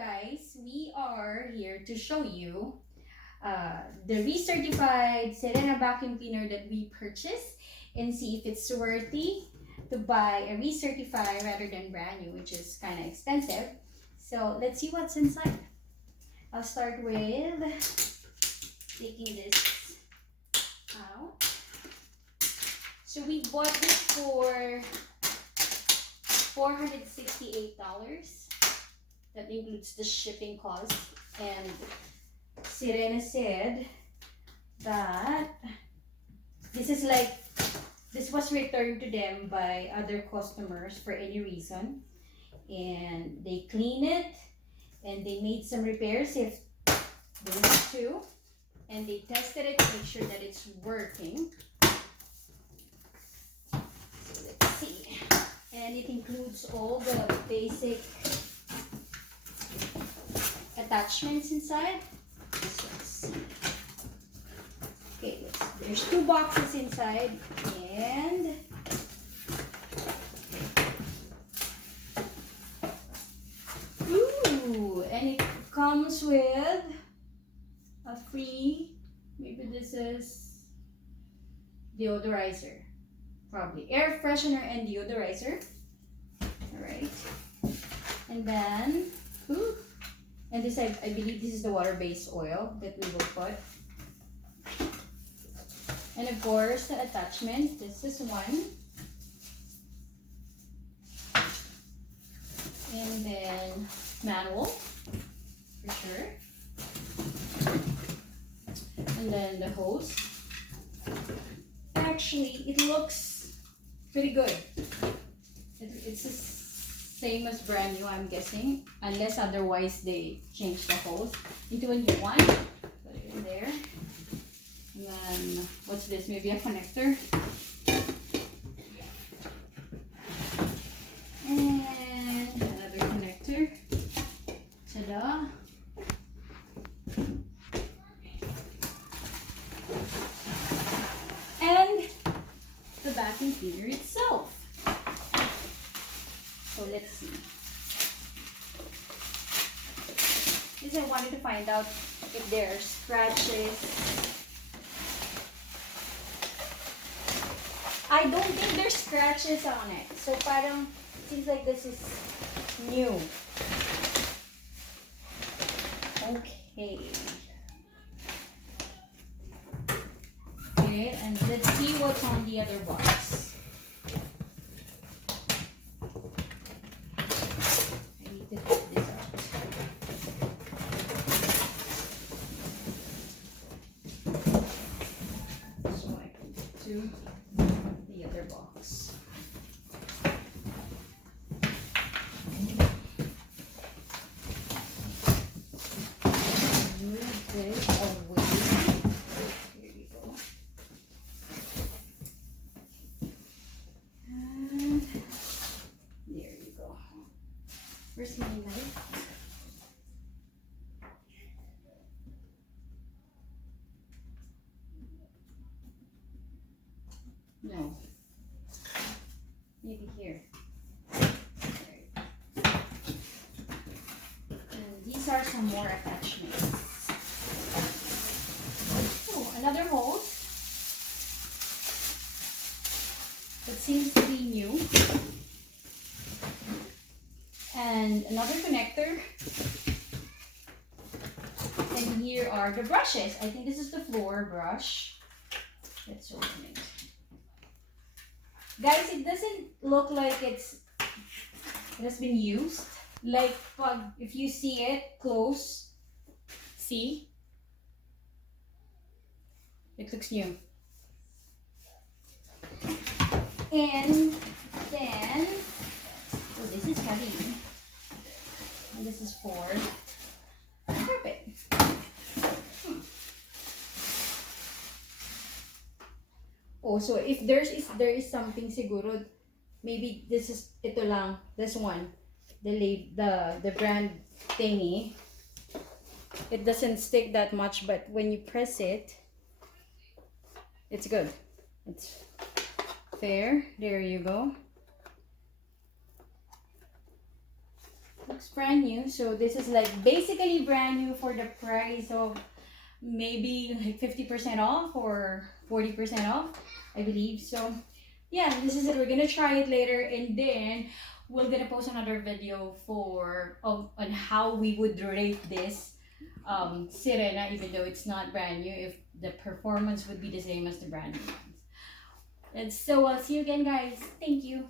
guys, we are here to show you the recertified Sirena vacuum cleaner that we purchased and see if it's worthy to buy a recertified rather than brand new, which is kind of expensive. So let's see what's inside. I'll start with taking this out. So we bought this for $468. That includes the shipping cost, and Sirena said that this was returned to them by other customers for any reason, and they clean it and they made some repairs if they need to, and they tested it to make sure that it's working. So let's see, and it includes all the basic attachments inside. Okay, there's 2 boxes inside, and and it comes with a free, maybe this is deodorizer, probably air freshener and deodorizer. All right, and then and this, I believe this is the water-based oil that we will put. And of course, the attachment. This is one. And then manual, for sure. And then the hose. Actually, it looks pretty good. It's the same as brand new, I'm guessing, unless otherwise they change the hose into a new one. Put it in there. And then what's this? Maybe a connector. And another connector. Ta-da! And the vacuum cleaner itself. So let's see. This, I wanted to find out if there are scratches. I don't think there's scratches on it. So parang seems like this is new. Okay. Okay, and let's see what's on the other box. The other box. Move this away. Here you go. And there you go. Where's my knife? No. Maybe here. And these are some more attachments. Oh, another hose. That seems to be new. And another connector. And here are the brushes. I think this is the floor brush. Let's open it. Guys, it doesn't look like it has been used. Like, if you see it close, see? It looks new. And then, oh, this is heavy. And this is for carpet. Oh, so if there is something siguro, maybe this is ito lang, this one, the brand thingy. It doesn't stick that much, but when you press it, it's good. It's fair. There you go. looks brand new. So this is like basically brand new for the price of maybe like 50% off or 40% off, I believe. So yeah, this is it. We're gonna try it later, and then we're gonna post another video for on how we would rate this Sirena, even though it's not brand new, if the performance would be the same as the brand new ones. And so I'll see you again, guys. Thank you.